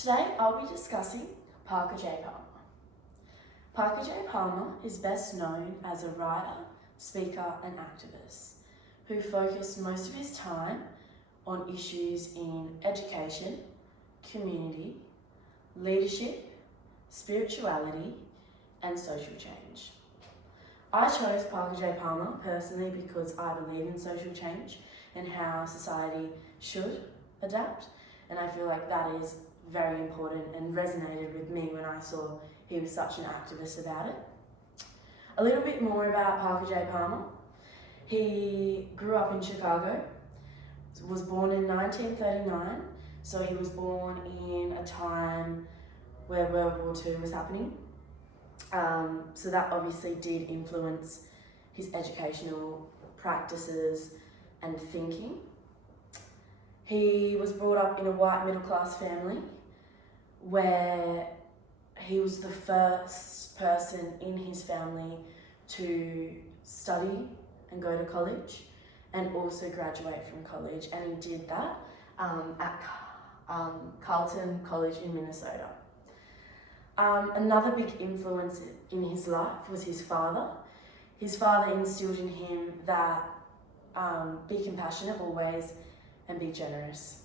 Today I'll be discussing Parker J. Palmer. Parker J. Palmer is best known as a writer, speaker and activist who focused most of his time on issues in education, community, leadership, spirituality and social change. I chose Parker J. Palmer personally because I believe in social change and how society should adapt, and I feel like that is very important and resonated with me when I saw he was such an activist about it. A little bit more about Parker J. Palmer. He grew up in Chicago, was born in 1939, so he was born in a time where World War II was happening. So that obviously did influence his educational practices and thinking. He was brought up in a white middle class family where he was the first person in his family to study and go to college and also graduate from college, and he did that at Carleton College in Minnesota. Another big influence in his life was his father. His father instilled in him that be compassionate always and be generous.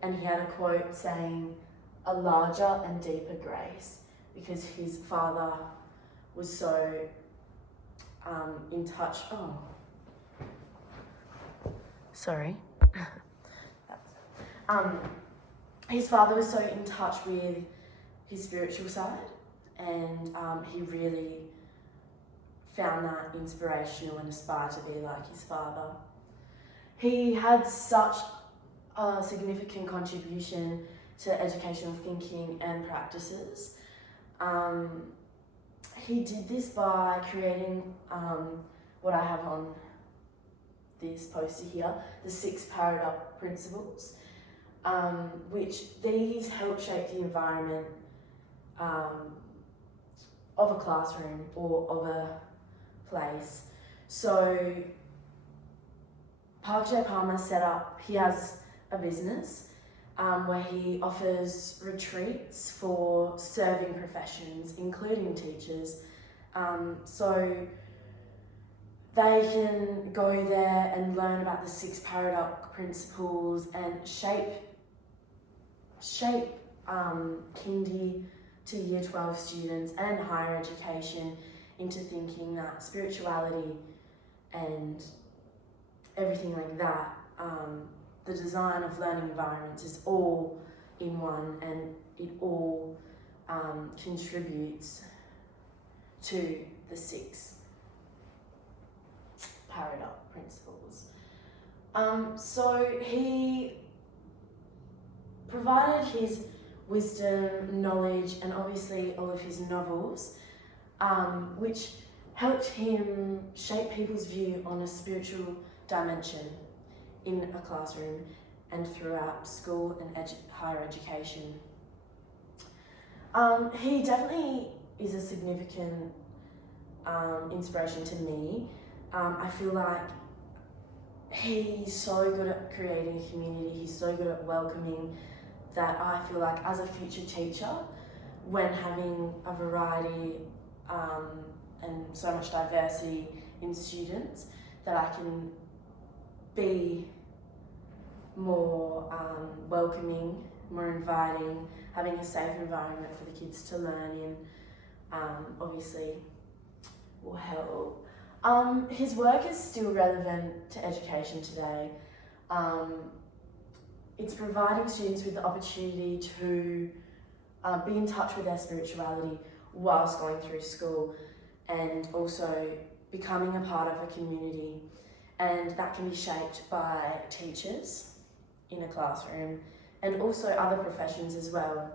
And he had a quote saying, "A larger and deeper grace," because his father was so in touch. His father was so in touch with his spiritual side, and he really found that inspirational and aspired to be like his father. He had such a significant contribution to educational thinking and practices. He did this by creating what I have on this poster here, the 6 Paradox Principles, which these help shape the environment of a classroom or of a place. So Parker J. Palmer he has a business where he offers retreats for serving professions, including teachers. So they can go there and learn about the 6 Paradox Principles and shape kindy to year 12 students and higher education into thinking that spirituality and everything like that, the design of learning environments is all in one, and it all contributes to the 6 Paradox Principles. So he provided his wisdom, knowledge, and obviously all of his novels, which helped him shape people's view on a spiritual dimension in a classroom and throughout school and higher education. He definitely is a significant inspiration to me. I feel like he's so good at creating a community, he's so good at welcoming, that I feel like as a future teacher, when having a variety and so much diversity in students, that I can be more welcoming, more inviting, having a safe environment for the kids to learn in, obviously will help. His work is still relevant to education today. It's providing students with the opportunity to be in touch with their spirituality whilst going through school, and also becoming a part of a community, and that can be shaped by teachers in a classroom and also other professions as well.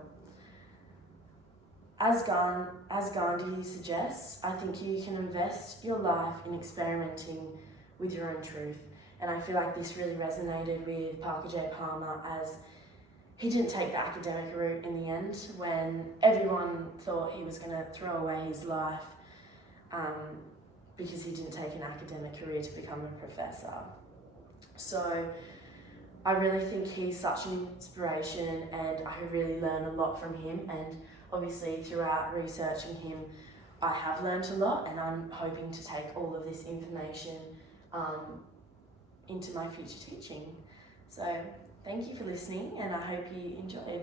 As Gandhi suggests, I think you can invest your life in experimenting with your own truth, and I feel like this really resonated with Parker J. Palmer, as he didn't take the academic route in the end when everyone thought he was going to throw away his life because he didn't take an academic career to become a professor. So I really think he's such an inspiration, and I really learn a lot from him, and obviously throughout researching him I have learned a lot, and I'm hoping to take all of this information into my future teaching. So thank you for listening, and I hope you enjoyed.